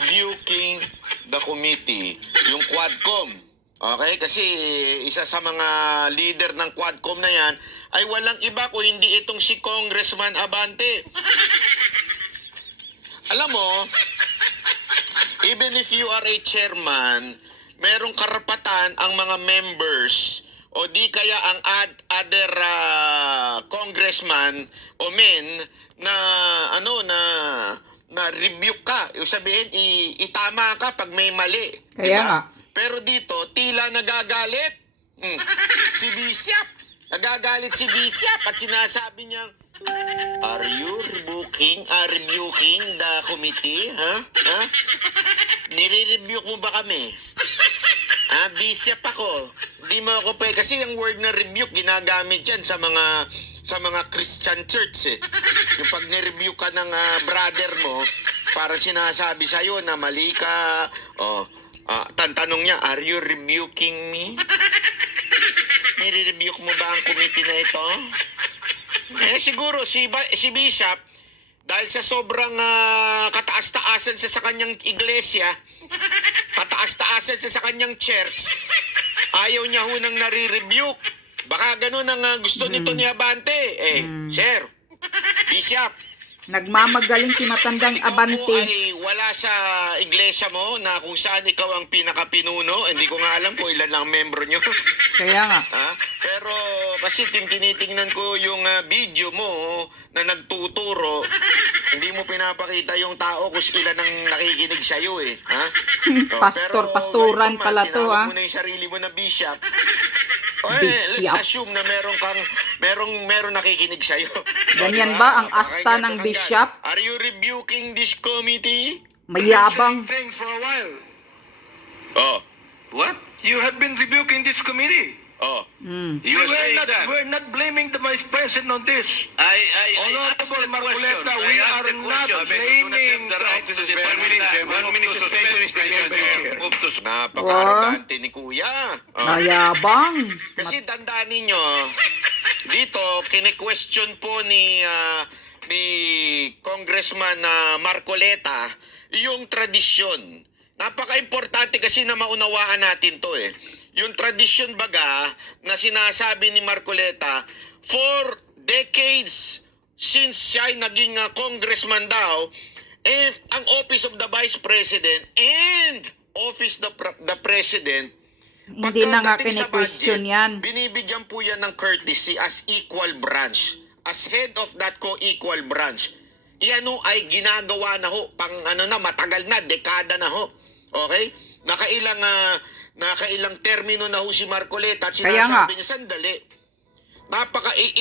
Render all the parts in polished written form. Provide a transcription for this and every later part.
rebuking the committee, yung Quadcom. Okay? Kasi isa sa mga leader ng Quadcom na yan ay walang iba kung hindi itong si Congressman Abante. Alam mo, even if you are a chairman, merong karapatan ang mga members o di kaya ang other congressman o men na na rebuke ka. Yung sabihin, itama ka pag may mali. Kaya diba? nga. Pero dito, tila nagagalit. Si Bishop. Nagagalit si Bishop at sinasabi niya, are you rebuking the committee? Ha? Nire-rebuke mo ba kami? Bishop ako. Hindi mo ako pa kasi ang word na rebuke ginagamit yan sa mga Christian church eh. Yung pag ni-rebuke ka ng brother mo, para sinasabi sa iyo na mali ka. Tanong niya, are you rebuking me? Nire-rebuke mo ba ang committee na ito? Siguro si Bishop, dahil sa sobrang kataas-taasan siya sa kanyang iglesia, kataas-taasan siya sa kanyang church, ayaw niya ho nang nare-rebuke. Baka ganun ang gusto nito ni Abante. Sir, Bishop, Nagmamagaling si matandang Abante. ikaw po ay wala sa iglesia mo na kung saan ikaw ang pinakapinuno. Hindi ko nga alam kung ilan lang membro nyo. Kaya nga. Pero kasi tinitingnan ko yung video mo na nagtuturo, hindi mo pinapakita yung tao kung ilan ang nakikinig sa'yo eh. Pastoran pala to ha. Tinawag mo na yung sarili mo na bishop. Bishop. Let's assume na merong nakikinig sa'yo. Ganyan ba ang asta ng bishop? Are you rebuking this committee? Mayabang. Things for a while. Oh. What? You have been rebuking this committee. Oh. You we're not blaming the vice president on this. Honorable Marcoleta, we are not blaming the right to suspend. 1 minute suspension is the Napaka-arrogante ni Kuya. Mayabang. Kasi tandaan ninyo, dito, kine-question po ni Congressman Marcoleta yung tradisyon. Napaka-importante kasi na maunawaan natin to eh. Yung tradisyon baga na sinasabi ni Marcoleta, for decades since siya ay naging congressman daw, and ang office of the vice president and office of the president, Hindi na nga pagkadating sa kine-question budget, yan. binibigyan po yan ng courtesy as equal branch. As head of that co-equal branch. Iyan ho ay ginagawa na ho, matagal na, dekada na ho. Okay? Nakailang termino na ho si Marcoleta at sinasabi niya, sandali,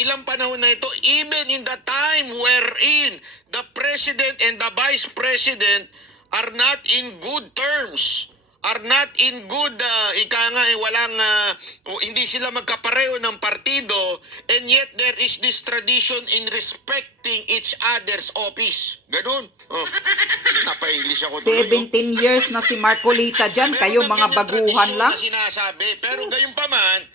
ilang panahon na ito, even in the time wherein the president and the vice president are not in good terms, are not in good, hindi sila magkapareho ng partido, and yet there is this tradition in respecting each other's office. Ganun. Napa-English ako tuloy. 17 years na si Marcoleta dyan. Kayo mga baguhan lang. Na sinasabi. Pero gayon pa man,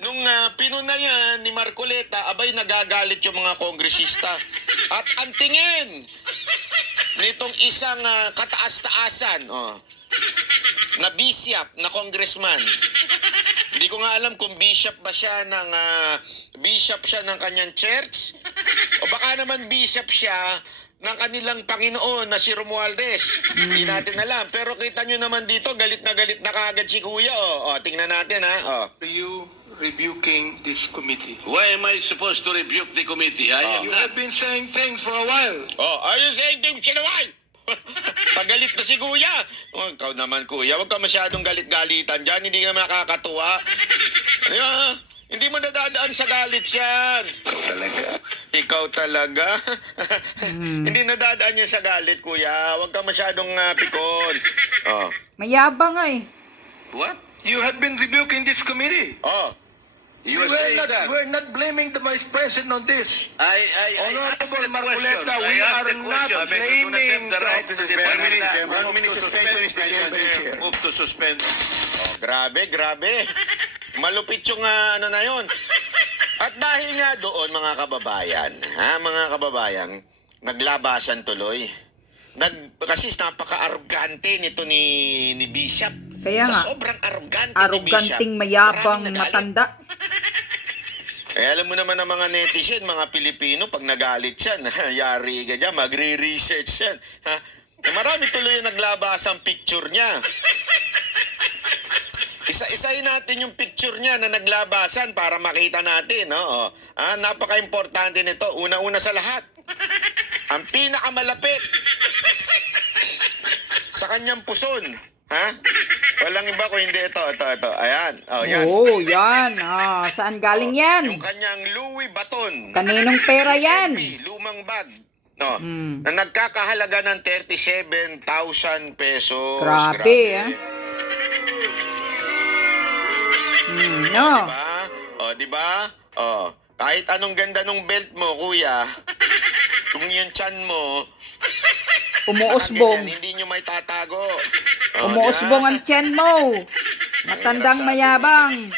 nung pinuna yan ni Marcoleta, abay nagagalit yung mga kongresista. At ang tingin nitong isang kataas-taasan, na bishop, na congressman. Hindi ko nga alam kung bishop siya ng kanyang church o baka naman bishop siya ng kanilang Panginoon na si Romualdez. Hindi natin alam. Pero kita nyo naman dito, galit na kaagad si Kuya. Tingnan natin ha. Are you rebuking this committee? Why am I supposed to rebuke the committee? You have been saying things for a while. Are you saying things in a while? Pagalit na si Kuya. Ikaw naman Kuya, huwag ka masyadong galit-galitan dyan. Hindi ka naman nakakatuwa. Hindi mo nadadaan sa galit yan. Ikaw talaga. Hindi nadadaan yan sa galit, Kuya. Huwag ka masyadong pikon. Mayabang nga eh. What? You have been rebuking this committee. We're not blaming the vice president on this. Honorable Marcoleta, we are not blaming the right to suspend. 1 minute suspension is the move to suspend. Grabe. Malupit yung na yun. At dahil nga doon, mga kababayan, naglabasan tuloy. kasi napaka-arrogante nito ni Bishop. Kaya nga. Sobrang arrogante ni Bishop. Aroganting mayabang Maraming nagalit. matanda. Alam mo naman ang mga netizen, mga Pilipino, pag nagalit yan, yari ka dyan, magre-research yan. Ha? Marami tuloy yung naglabas ang picture niya. Isa-isayin natin yung picture niya na naglabasan para makita natin. No? Napaka-importante nito. Una-una sa lahat, ang pinakamalapit sa kanyang puson. Ha? Walang iba ko hindi ito. Ayan. Yan. Oh, yan. Saan galing yan? Yung kanyang Louis Vuitton. Kaninong pera yan? Lumang bag. No, na nagkakahalaga ng 37,000 pesos. Grabe, ah. No. Diba? Kahit anong ganda ng belt mo, kuya, kung yung tiyan mo, Umuusbong. nakaganyan, hindi nyo may tatago. Umuusbong ang tiyan mo. Matandang mayabang.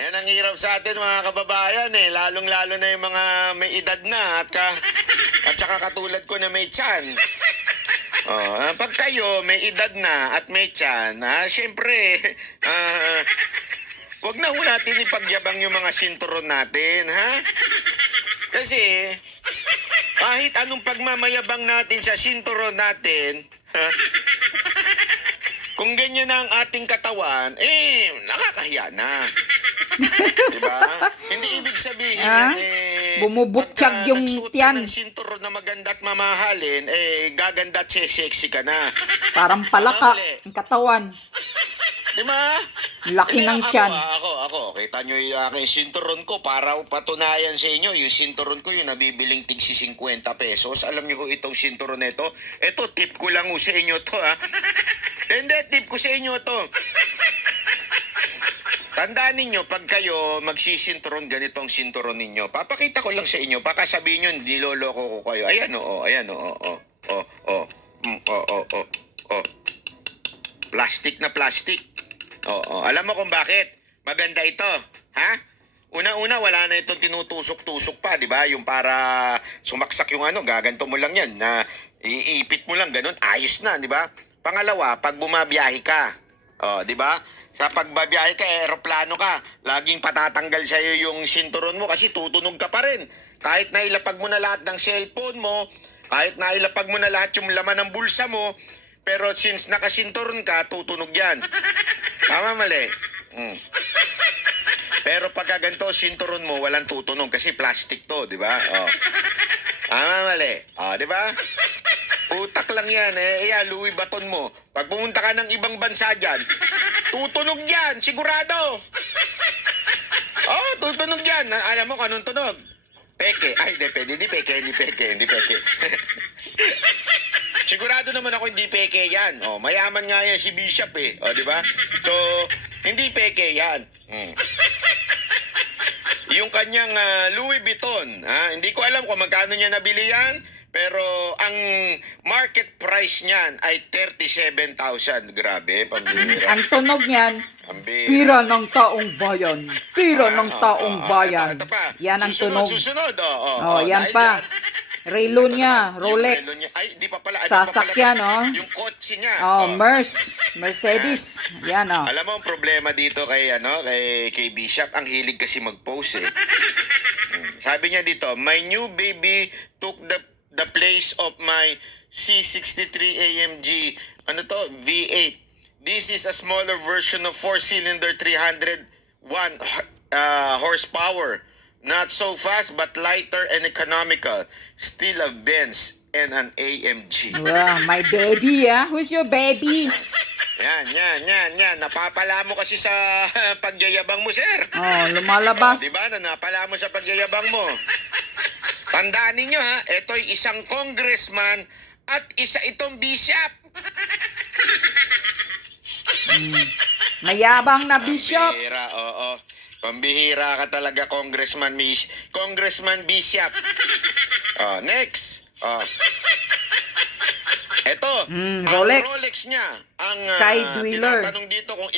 Yan ang hirap sa atin mga kababayan eh. Lalong-lalo na yung mga may edad na at saka katulad ko na may tiyan. Pag kayo may edad na at may tiyan, syempre, wag na ho natin ipagyabang yung mga sinturon natin, ha? Kasi, kahit anong pagmamayabang natin sa sinturon natin, ha? Kung ganyan na ang ating katawan, nakakahiya na. Diba? Hindi ibig sabihin Bumubutsyag yung nagsuot ka tiyan. ng sinturon na maganda at mamahalin, gaganda at sexy ka na. Parang palaka Mali. ang katawan. Diba? Laki ng tiyan. Ako. Kita nyo yung aking sinturon ko para patunayan sa inyo. Yung sinturon ko yung nabibiling tigsi 50 pesos. Alam nyo ko itong sinturon nito. Ito, tip ko lang sa inyo to, ha? Hindi, tip ko sa inyo to. Tandaan ninyo, pag kayo magsisinturon ganitong sinturon ninyo, papakita ko lang sa inyo, baka sabihin nyo, niloloko ko kayo. Ayan, Plastic na plastic. Alam mo kung bakit? Maganda ito. Ha? Una-una, wala na itong tinutusok-tusok pa, di ba? Yung para sumaksak yung gaganto mo lang yan. Na iipit mo lang, ganun, ayos na, di ba? Pangalawa, pag bumabiyahe ka, di ba? Sa pagbabiyahe ka, aeroplano ka, laging patatanggal sa'yo yung sinturon mo kasi tutunog ka pa rin. Kahit nailapag mo na lahat ng cellphone mo, kahit nailapag mo na lahat yung laman ng bulsa mo, pero since nakasinturon ka, tutunog yan. Tama, mali? Pero pagka ganito, sinturon mo, walang tutunog kasi plastic to, di ba? Tama, mali? Di ba? Utak lang yan, Louis Vuitton mo. Pag pumunta ka ng ibang bansa dyan, tutunog yan, sigurado. Tutunog yan. Alam mo kung anong tunog? Peke. Ay, hindi peke. Sigurado naman ako hindi peke yan. Mayaman nga yan si Bishop di ba? So, hindi peke yan. Yung kanyang Louis Vuitton, hindi ko alam kung magkano niya nabili yan. Pero ang market price niyan ay 37,000. Grabe, pambira. Ang tunog niyan, Pambira. pira ng taong bayan. Pira ng taong bayan. Ito pa. Yan ang tunog. Susunod. Yan dahil pa. yan. Relo Ito niya, naman, Rolex. yung relo niya. Ay, di pa pala. Sasakyan, Yung kotse niya. Mercedes. Yan, Alam mo ang problema dito kay Bishop, ang hilig kasi mag-post Sabi niya dito, my new baby took the place of my C63 AMG V8. This is a smaller version of 4-cylinder 301 horsepower. Not so fast but lighter and economical. Still a Benz and an AMG. Wow, my baby, Who's your baby? Yan. Napapala mo kasi sa pagyayabang mo, sir. Lumalabas. Diba? Napala mo sa pagyayabang mo. Tandaan ninyo, ito'y isang congressman at isa itong bishop. Mayabang na bishop. Pambihira, Pambihira ka talaga, Congressman Bishop. Next. Ito, Rolex. ang Rolex niya, ang Skydweller. tinatanong dito kung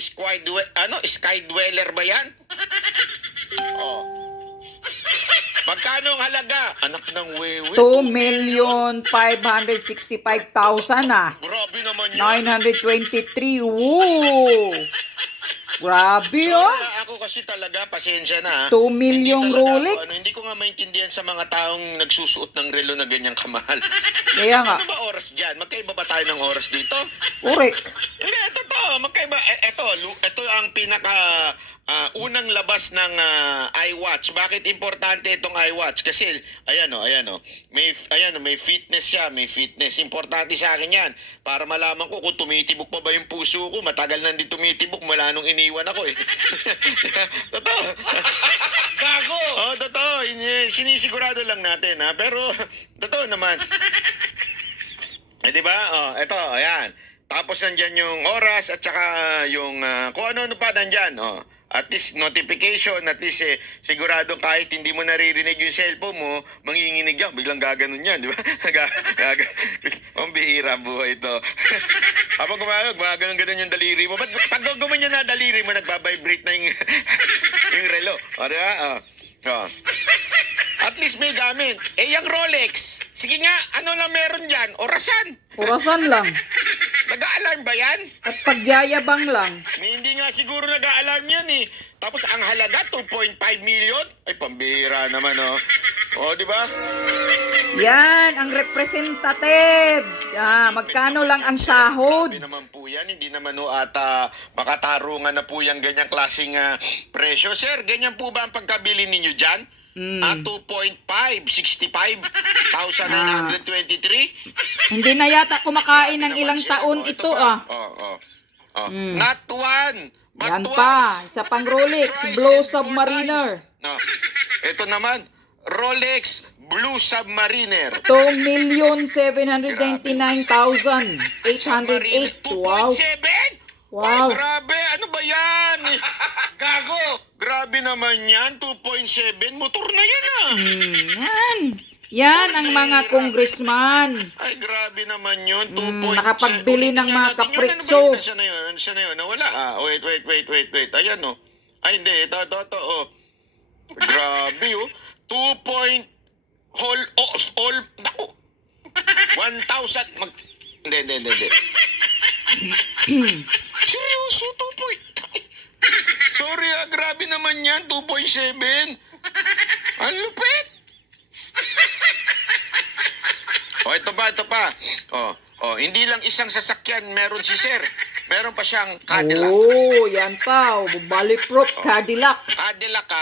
Skydweller ba yan? Magkano ang halaga? Anak ng wewe. 2,565,000 ah. Grabe naman yun. 923. Woo! Grabe Sorry, oh. ako kasi talaga, pasensya na. 2 milyong Hindi talaga Rolex. hindi ko nga maintindihan sa mga taong nagsusuot ng relo na ganyang kamahal. Kaya nga. Ano ba oras dyan? Magkaiba ba tayo ng oras dito? Correct. Hindi, totoo. Magkaiba. Ito ang pinaka unang labas ng iWatch. Bakit importante itong iWatch? Kasi, ayan o. May fitness siya. May fitness. Importante sa akin yan. Para malaman ko kung tumitibok pa ba yung puso ko. Matagal na din tumitibok mula nung iniwan ako eh. Totoo. Gago! Oh, totoo. Sinisigurado lang natin ha. Pero, totoo naman. Di ba? Oh, ito, ayan. Tapos nandyan yung oras at saka yung kung ano pa nandyan. Oh. At least notification, at least sigurado kahit hindi mo naririnig yung cellphone mo, manginginig yan, biglang gaganon yan, di ba? Ang bihira ang buhay ito. Habang gumaganon yung daliri mo. Ba't pag gumanyan na daliri mo, nagbabibrate na yung, yung relo. O, di ba? Oh. At least may gamit. Yung Rolex, sige nga, ano lang meron dyan? Orasan. Orasan lang. Nag-a-alarm ba yan? At pagyayabang lang. Hindi nga siguro nag-a-alarm yan eh. Tapos ang halaga, 2.5 million? Ay, pambihira naman oh. O, di ba? Yan, ang representative. Magkano lang ang sahod? Hindi naman po yan. Hindi naman ho ata makatarungan na po yung ganyang klaseng presyo. Sir, ganyan po ba ang pagkabili ninyo dyan? 2.5, 65,923? Hindi na yata kumakain ng ilang Naman siya. taon Oh, ito pa. ah. Not one, but Yan twice. pa, isa pang Rolex, Thrice Blue and four Submariner. times. No. Ito naman, Rolex Blue Submariner. 2,799,808. Wow. 2.7? Wow. Ay, grabe. Ano ba yan? Gago! Grabe naman yan. 2.7. Motor na yan ah. Yan. Yan ang mga congressman. Ay, grabe naman yun. 2.7. Nakapagbili ng mga Ulitin natin yun. kapritso. Ano ba yun? Nasaan na yun? Nawala. Wait. Ayan oh. Ay, hindi. Ito. Oh. Grabe oh. 2 point... All... Naku. 1,000... Hindi. Seryoso, 2 point... Sorry grabe naman yan. 2.7. Ang lupit. Ito pa. Hindi lang isang sasakyan meron si Sir. Meron pa siyang Cadillac. Oh, yan pa. Bulletproof Cadillac. Cadillac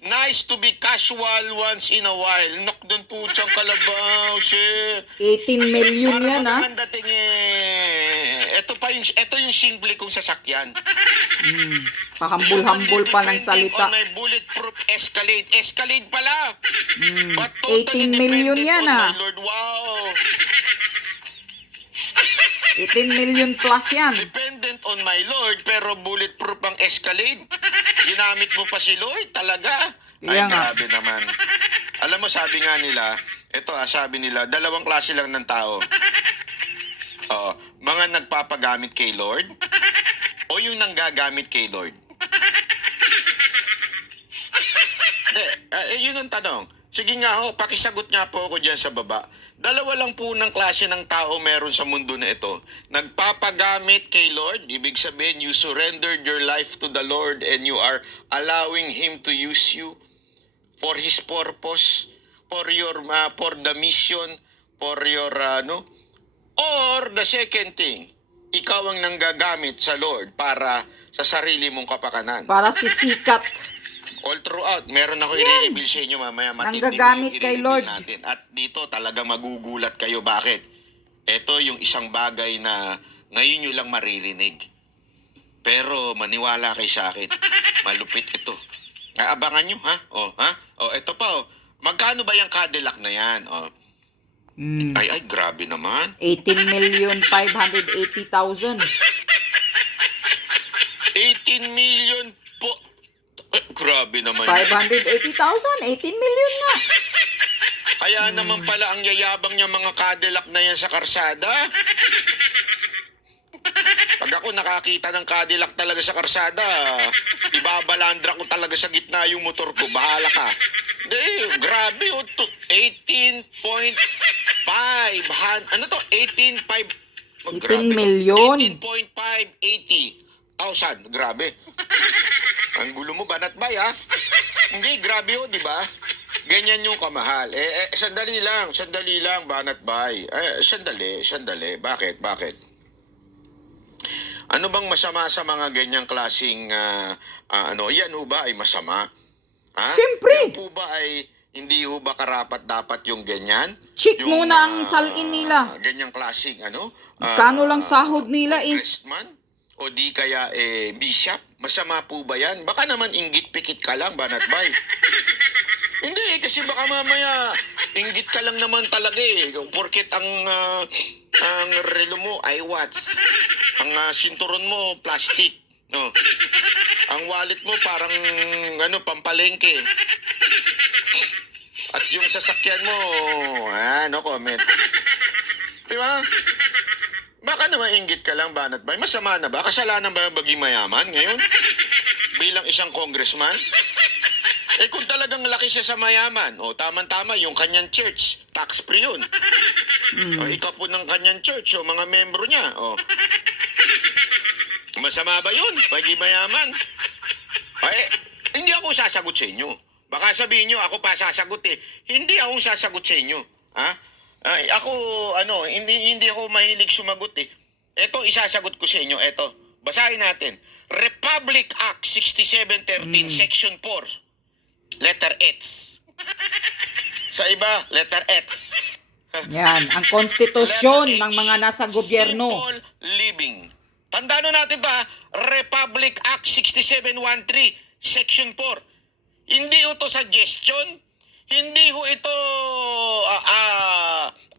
nice to be casual once in a while. Knock doon po siyang kalabaw, Sir. 18 million Para yan naman dating ito yung simple kong sasakyan. Pahambul-hambul pa ng salita. On my bulletproof Escalade. Escalade pala. But 18 million yan, on my Lord. Wow. 18 million plus yan. Dependent on my Lord, pero bulletproof ang Escalade. Ginamit mo pa si Lord, talaga. Ay, Kaya nga. grabe naman. Alam mo, sabi nga nila, sabi nila, dalawang klase lang ng tao. Mga nagpapagamit kay Lord o yung nanggagamit kay Lord. Yun ang tanong. Sige nga pakisagot nga po ako dyan sa baba. Dalawa lang po ng klase ng tao meron sa mundo na ito. Nagpapagamit kay Lord, ibig sabihin you surrendered your life to the Lord and you are allowing Him to use you for His purpose, for the mission, for your or the second thing, ikaw ang nanggagamit sa Lord para sa sarili mong kapakanan. Para sisikat. All throughout, meron ako i-reveal sa inyo mamaya. Nanggagamit kay Lord. Natin. At dito talaga magugulat kayo. Bakit? Ito yung isang bagay na ngayon nyo lang maririnig. Pero maniwala kayo sa akin. Malupit ito. Abangan nyo, ha? Ito pa, Magkano ba yung Cadillac na yan? Ay, grabe naman. 18,580,000. 18 million po. Grabe naman. 580,000, 18 million nga. Kaya naman pala ang yayabang niya mga Cadillac na yan sa karsada. Pag ako nakakita ng Cadillac talaga sa karsada, ibabalandra ko talaga sa gitna yung motor ko. Bahala ka. Grabe, 18.5. Ano to? 18.5. 18 million. 18.580,000. Grabe. Ang gulo mo, Banat Bay, ha? Hindi, grabe di ba? Ganyan yung kamahal. Sandali lang, Banat Bay. Sandali. Bakit? Ano bang masama sa mga ganyang klaseng, yan ho ba ay masama? Ha? Siyempre. Yan po ba ay, hindi ho ba karapat dapat yung ganyan? Check muna ang salin nila. Ganyang klaseng, Kano lang sahod nila eh. congressman? O di kaya, bishop? Masama po ba yan? Baka naman inggit-pikit ka lang, Banat Bay. Hindi, kasi baka mamaya inggit ka lang naman talaga eh. Porket ang relo mo ay watch. Ang sinturon mo plastic, no. Ang wallet mo parang pampalengke. At yung sasakyan mo, no comment. Di ba? Baka naman inggit ka lang, Banat Bay. Masama na ba? Kasalanan ba maging mayaman ngayon? Bilang isang congressman? Kung talagang laki siya sa mayaman, tama-tama, yung kanyang church, tax-free yun. Ikaw po ng kanyang church, mga membro niya, masama ba yun? Pagiging mayaman? Hindi ako sasagot sa inyo. Baka sabihin nyo, ako pa sasagot eh. Hindi akong sasagot sa inyo. Ha? Ako, hindi ako mahilig sumagot eh. Ito, isasagot ko sa inyo. Ito, basahin natin. Republic Act 6713, Section 4. Letter X. Sa iba, letter X. Yan, ang konstitusyon Letter H, ng mga nasa gobyerno. Simple living. Tandaan natin ba, Republic Act 6713, Section 4. Hindi ito suggestion, hindi ho ito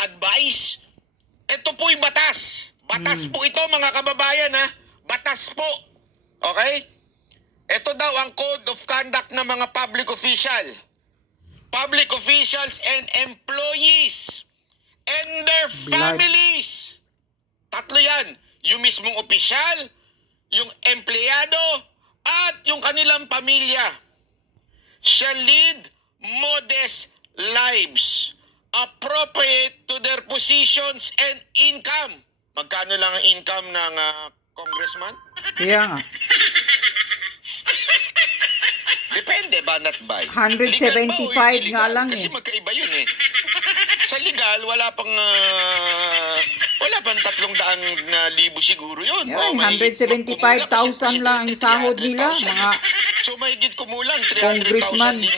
advice. Ito po'y batas. Batas po ito, mga kababayan, ha? Batas po. Okay? Ito daw ang code of conduct ng mga public official. Public officials and employees and their families. Tatlo yan. Yung mismong opisyal, yung empleyado, at yung kanilang pamilya shall lead modest lives appropriate to their positions and income. Magkano lang ang income ng congressman? Kaya nga. Depende, Banat Bay. 175 Legal ba o illegal? nga lang Kasi eh. magkaiba yun eh. Sa legal, wala pang 300,000 siguro yun. Yan, Mahigit 175,000 lang ang sahod nila, 300,000. mga So mahigit kumulang, congressman. 300,000 din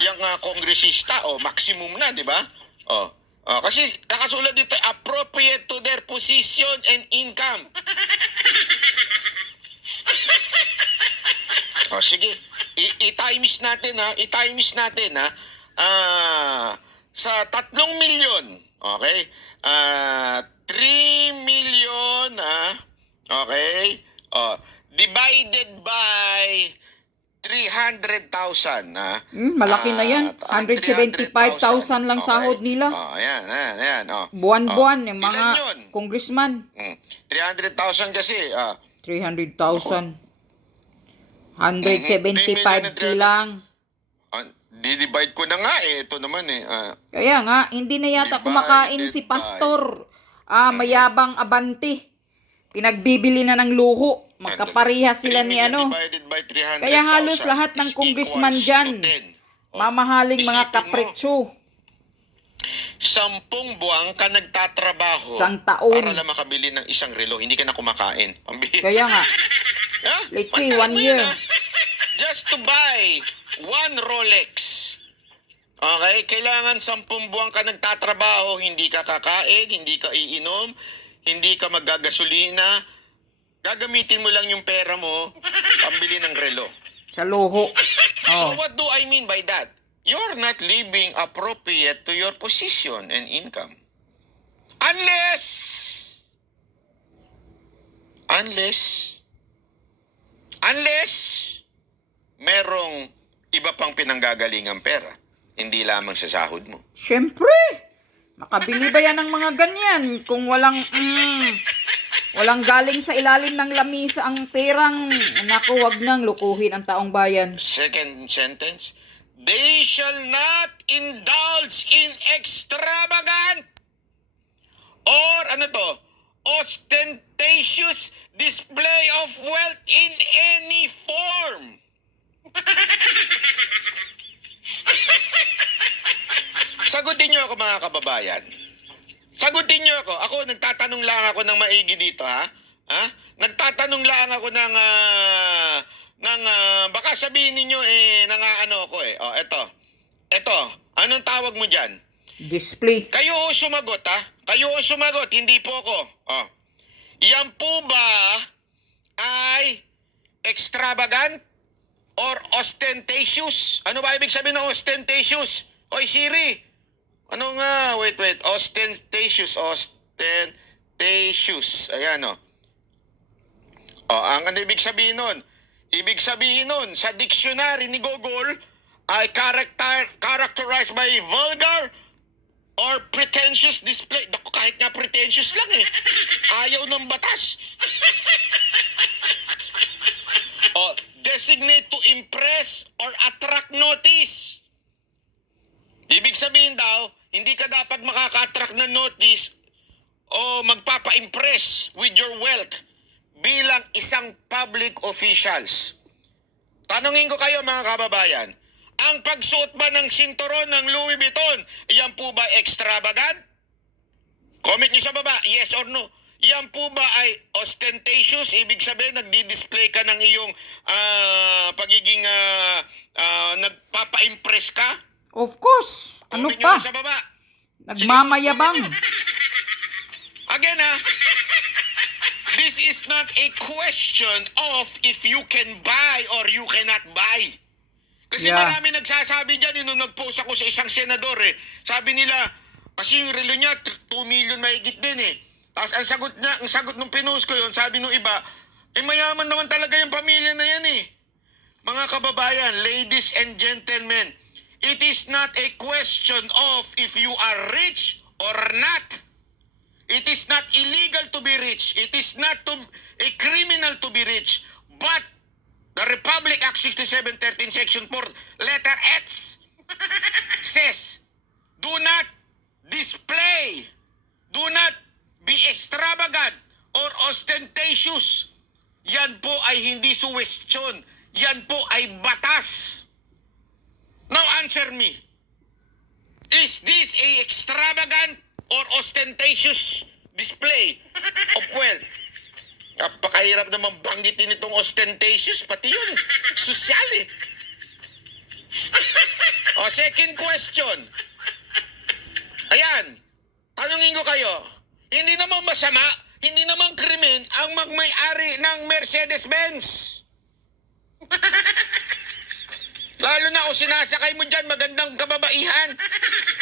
yung kongresista. Maximum na, di ba? Kasi nakasulat dito, appropriate to their position and income. Sige, i-times natin ha. Sa 3 milyon, okay? 3 million, okay? Divided by 300,000, malaki na yan. 175,000 lang sahod nila. Ayan. Buwan-buwan yung Ilan mga yun? congressman. 300,000 kasi, 300,000. 175 lang. Di-divide ko na nga eh. Ito naman eh. Kaya nga, hindi na yata Divided kumakain si Pastor. Mayabang abante. Pinagbibili na ng luho. Magkaparehas sila 3 ni million divided by 300,000 Kaya halos lahat ng is congressman equals dyan, to 10. mamahaling mga Isipin mo, kapretsyo. 10 buwan ka nagtatrabaho Isang taon. para lang makabili ng isang relo. Hindi ka na kumakain. Kaya nga, let's say 1 year. Just to buy 1 Rolex. Okay? Kailangan 10 buwan ka nagtatrabaho. Hindi ka kakain, hindi ka iinom, hindi ka maggagasolina. Gagamitin mo lang yung pera mo pambili ng relo. Sa luho. So what do I mean by that? You're not living appropriate to your position and income. Unless merong iba pang pinanggagalingang pera, hindi lamang sa sahod mo. Siyempre, makabili ba yan ng mga ganyan? Kung walang galing sa ilalim ng lamisa ang perang, naku, wag nang lukuhin ang taong bayan. Second sentence, they shall not indulge in extravagant or ostentatious display of wealth in any form. Sagutin niyo ako, mga kababayan. Sagutin niyo ako. Ako, nagtatanong lang ako ng maigi dito, ha? Nagtatanong lang ako baka sabihin ninyo, ako eh. O, eto. Anong tawag mo dyan? Display. Kayo ho sumagot, ha? Kayo ho sumagot, hindi po ako. O. Yan po ba ay extravagant or ostentatious? Ano ba ibig sabihin ng ostentatious? Oy, Siri. Ano nga? Wait. Ostentatious. Ayan, o. O, ang ano ibig sabihin nun? Ibig sabihin nun, sa dictionary ni Google, ay characterized by vulgar or pretentious display. Naku, kahit nga pretentious lang eh. Ayaw ng batas. O, designate to impress or attract notice. Ibig sabihin daw, hindi ka dapat makaka-attract ng notice o magpapa-impress with your wealth bilang isang public officials. Tanungin ko kayo, mga kababayan, ang pagsuot ba ng sinturon ng Louis Vuitton, yan po ba extravagant? Comment nyo sa baba, yes or no. Yan po ba ay ostentatious? Ibig sabihin, nagdi-display ka ng iyong pagiging nagpapa-impress ka? Of course. Ano Comment pa? nyo sa baba. Nagmamayabang. Again, this is not a question of if you can buy or you cannot buy. Kasi Yeah. marami nagsasabi dyan, nung nag-post ako sa isang senador sabi nila, kasi yung relo niya, 2 million mahigit din Tapos ang sagot nung pinost ko yun, sabi nung iba, mayaman naman talaga yung pamilya na yan Mga kababayan, ladies and gentlemen, it is not a question of if you are rich or not. It is not illegal to be rich. It is not a criminal to be rich. But the Republic Act 6713 Section 4, letter X, says, do not display, do not be extravagant or ostentatious. Yan po ay hindi suwestyon. Yan po ay batas. Now answer me. Is this a extravagant or ostentatious display of wealth? Napakahirap naman banggitin itong ostentatious, pati yun. Sosyal O, second question. Ayan, tanungin ko kayo, hindi naman masama, hindi naman krimen ang magmay-ari ng Mercedes-Benz. Lalo na kung sinasakay mo dyan magandang kababaihan.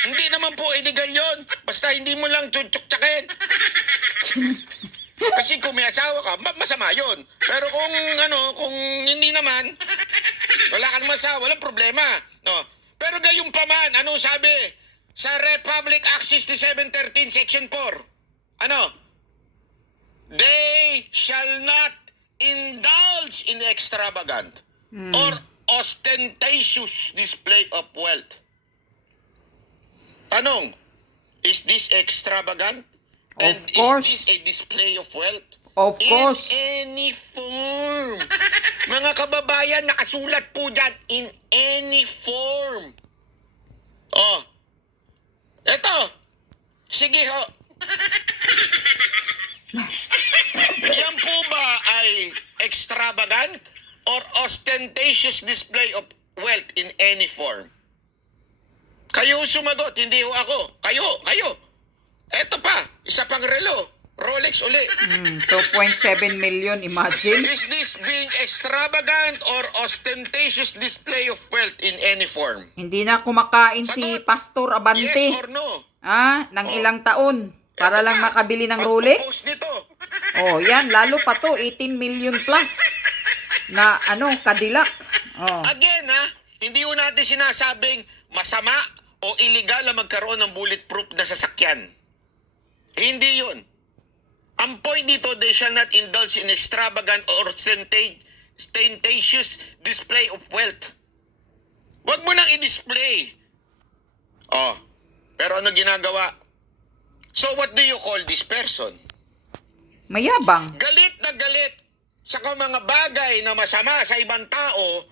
Hindi naman po illegal yon. Basta hindi mo lang tsutsuk-tsakin. Kasi kung may asawa ka, masama yon. Pero kung hindi naman, wala ka naman asawa, walang problema. No? Pero gayong paman, ano sabi? Sa Republic Act 6713 Section 4, they shall not indulge in extravagant or ostentatious display of wealth. Tanong, is this extravagant? Of And course. is this a display of wealth? Of course. In any form. Mga kababayan, nakasulat po dyan, in any form. Oh. Eto. Sige ho. Yan po ba ay extravagant or ostentatious display of wealth in any form? Kayo sumagot, hindi ho ako. Kayo. Eto pa, isa pang relo. Rolex uli. 2.7 million, imagine. Is this being extravagant or ostentatious display of wealth in any form? Hindi na kumakain si Sagot. Pastor Abante. Yes or no? Ng ilang taon. Para Eto lang pa, makabili ng Rolex. pag-post nito. Yan, lalo pa to, 18 million plus. Na Cadillac. Again, hindi ho natin sinasabing masama o illegal na magkaroon ng bulletproof na sasakyan. Hindi yun. Ang point dito, they shall not indulge in extravagant or ostentatious display of wealth. Huwag mo nang i-display. Oh, pero ano ginagawa? So what do you call this person? Mayabang. Galit na galit sa mga bagay na masama sa ibang tao.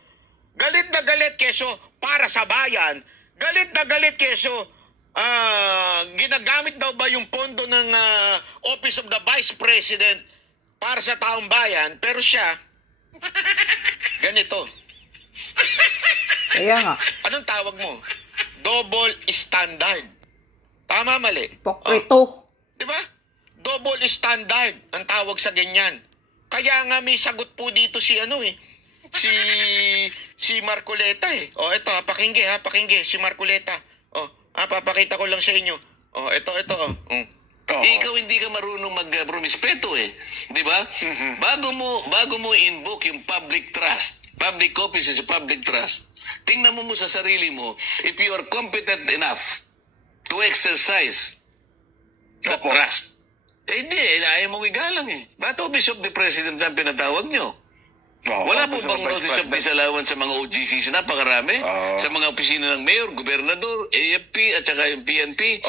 Galit na galit keso para sa bayan. Galit na galit keso ginagamit daw ba yung pondo ng Office of the Vice President para sa taong bayan. Pero siya, ganito. Kaya nga. Anong tawag mo? Double standard. Tama, mali? Pokrito. Di ba? Double standard ang tawag sa ganyan. Kaya nga may sagot po dito si si Marcoleta eh. Oh, ito, pakingge si Marcoleta. Oh, papakita ko lang sa inyo. Oh, ito oh. Ikaw hindi ka marunong mag-promispeto eh. Di ba? Bago mo invoke yung public trust, public office is a public trust, tingnan mo sa sarili mo if you are competent enough to exercise that trust. Hindi, ayaw mong igalang eh. Ba't Office of the President ang pinatawag nyo? Wala po bang notice of disallowance sa mga OGCs? Napakarami. Sa mga opisina ng mayor, gobernador, AFP, at saka yung PNP.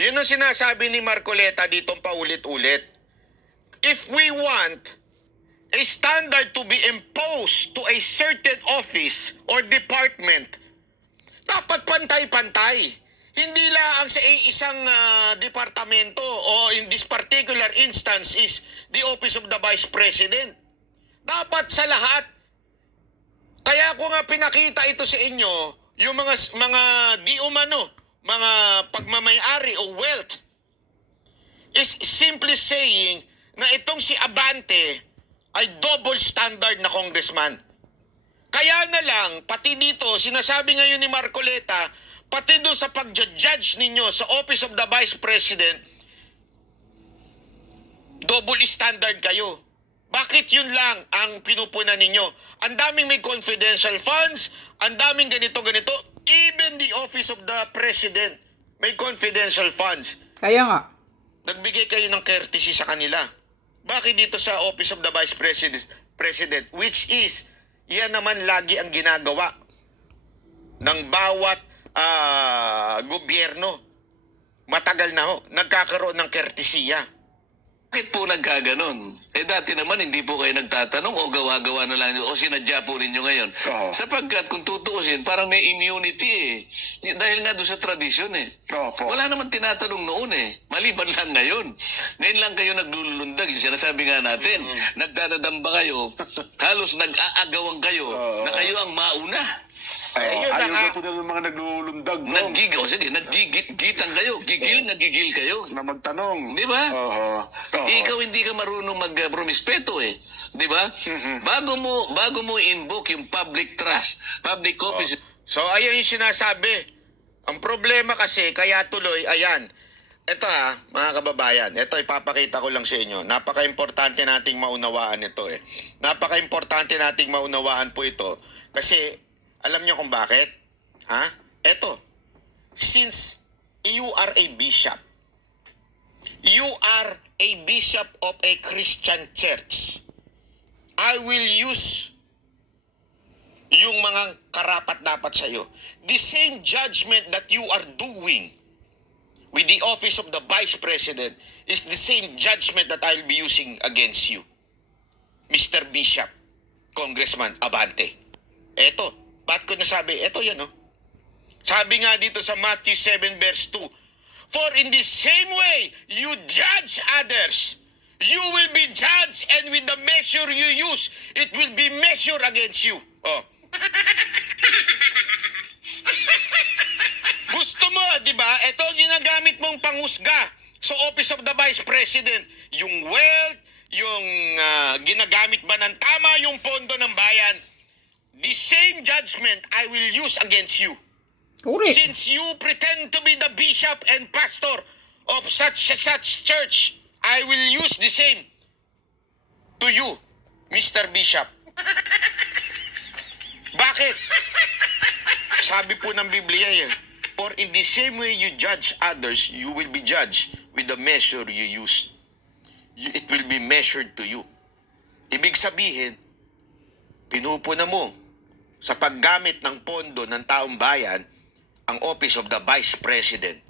Yun ang sinasabi ni Marcoleta dito paulit-ulit. If we want a standard to be imposed to a certain office or department, dapat pantay-pantay. Hindi lang sa isang departamento o in this particular instance is the Office of the Vice President. Dapat sa lahat. Kaya ko nga pinakita ito sa inyo, yung mga di umano, mga pagmamayari o wealth is simply saying na itong si Abante ay double standard na congressman. Kaya na lang, pati dito, sinasabi ngayon ni Marcoleta, pati doon sa pag-judge ninyo sa Office of the Vice President, double standard kayo. Bakit yun lang ang pinupunan ninyo? Ang daming may confidential funds, ang daming ganito-ganito. Even the Office of the President may confidential funds. Kaya nga. Nagbigay kayo ng courtesy sa kanila. Bakit dito sa Office of the Vice President, which is, yan naman lagi ang ginagawa ng bawat gobyerno. Matagal na ho, nagkakaroon ng courtesy. Bakit po nagkaganon? Dati naman hindi po kayo nagtatanong o gawa-gawa na lang o sinadya po ninyo ngayon. Sapagkat kung tutuusin, parang may immunity eh. Dahil nga doon sa tradisyon eh. Wala naman tinatanong noon eh. Maliban lang ngayon. Ngayon lang kayo naglulundag. Yung sinasabi nga natin, nagdadadamba kayo, halos nag-aagawan kayo na kayo ang mauna. Ayaw na po ng mga naglulundag. Naggigitan kayo. Nagigil kayo. Na magtanong. Di ba? Ikaw hindi ka marunong mag-promispeto eh. Di ba? Bago mo invoke yung public trust, public office. So, ayan yung sinasabi. Ang problema kasi, kaya tuloy, ayan. Ito mga kababayan, ito ipapakita ko lang sa inyo. Napaka-importante nating maunawaan ito eh. Napaka-importante nating maunawaan po ito. Kasi, alam niyo kung bakit? Ito. Since you are a bishop, you are a bishop of a Christian church, I will use yung mga karapat-dapat sa iyo. The same judgment that you are doing with the office of the Vice President is the same judgment that I'll be using against you, Mr. Bishop, Congressman Abante. Eto. Ba't ko nasabi? Ito yan, Sabi nga dito sa Matthew 7 verse 2, for in the same way you judge others, you will be judged, and with the measure you use, it will be measured against you. Gusto mo, di ba? Ito ginagamit mong panghusga sa Office of the Vice President. Yung wealth, yung ginagamit ba ng tama yung pondo ng bayan. The same judgment I will use against you. Correct. Since you pretend to be the bishop and pastor of such church, I will use the same to you, Mr. Bishop. Bakit? Sabi po ng Biblia for in the same way you judge others, you will be judged with the measure you use. It will be measured to you. Ibig sabihin, pinupuna mo sa paggamit ng pondo ng taong bayan ang Office of the Vice President.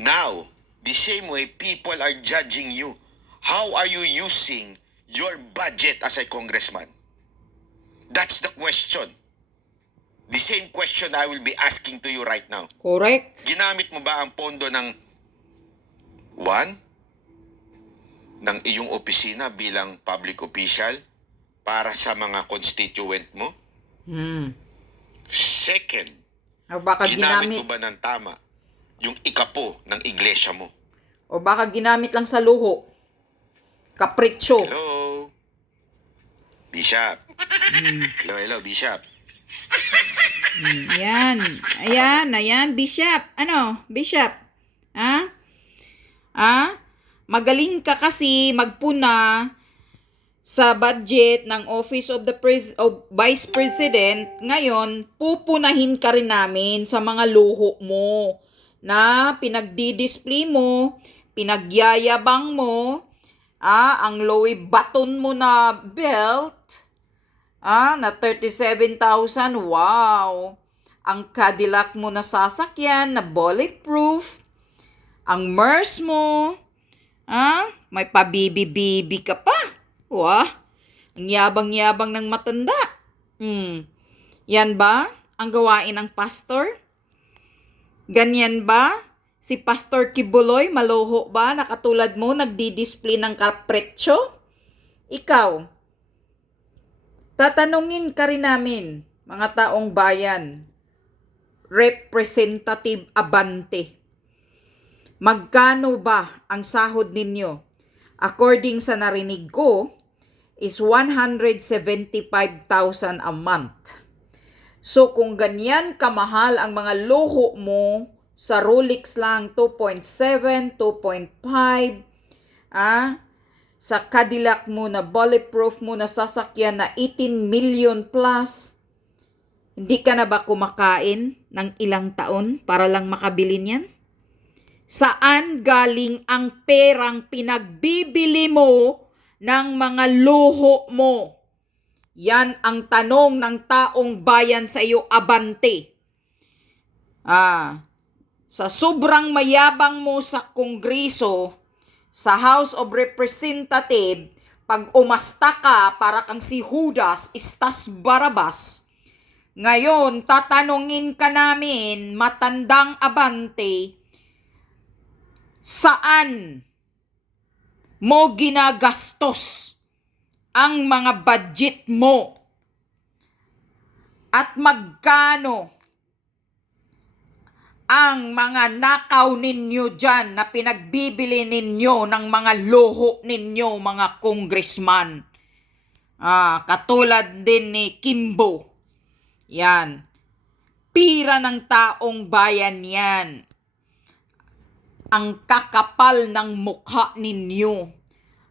Now, the same way people are judging you. How are you using your budget as a congressman? That's the question. The same question I will be asking to you right now. Correct. Ginamit mo ba ang pondo ng ng iyong opisina bilang public official para sa mga constituent mo? Second, O baka ginamit ginamit, mo ba ng tama yung ikapo ng iglesia mo? o baka ginamit lang sa luho. Kapritsyo. Hello? Bishop? Hello, Bishop? Yan. Ayan, Bishop. Ano, Bishop? Ha? Magaling ka kasi magpuna sa budget ng Office of the Vice President. Ngayon, pupunahin ka rin namin sa mga luho mo na pinagdi-display mo, pinagyayabang mo, ang Louis Vuitton mo na belt, na 37,000, wow. Ang Cadillac mo na sasakyan na bulletproof. Ang MERS mo, may pabibi-bibi ka pa. Wah, ang yabang-yabang ng matanda. Yan ba ang gawain ng pastor? Ganyan ba? Si Pastor Kibuloy, maloho ba na katulad mo nagdi-display ng kapretsyo? Ikaw, tatanungin ka rin namin, mga taong bayan, Representative Abante. Magkano ba ang sahod ninyo? According sa narinig ko, is 175,000 a month. So kung ganyan kamahal ang mga luho mo, sa Rolex lang 2.7, 2.5, sa Cadillac mo na bulletproof mo na sasakyan na 18 million plus, hindi ka na ba kumakain ng ilang taon para lang makabili niyan? Saan galing ang perang pinagbibili mo ng mga luho mo? Yan ang tanong ng taong bayan sa iyo, Abante. Sa sobrang mayabang mo sa Kongreso, sa House of Representatives, pag umasta ka para kang si Judas, Istas Barabas, ngayon tatanungin ka namin, matandang Abante, saan mo ginagastos ang mga budget mo? At magkano ang mga nakaw ninyo dyan na pinagbibili ninyo ng mga luho ninyo, mga congressman? Katulad din ni Kimbo. Yan. Pira ng taong bayan yan. Ang kakapal ng mukha ninyo.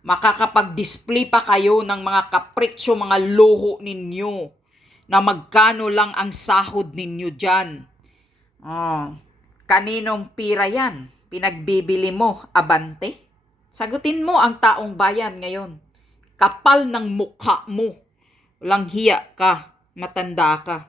Makakapag-display pa kayo ng mga kapritsyo, mga luho ninyo, na magkano lang ang sahod ninyo dyan. Kaninong pira yan? Pinagbibili mo, Abante? Sagutin mo ang taong bayan ngayon. Kapal ng mukha mo. Walang hiya ka, matanda ka.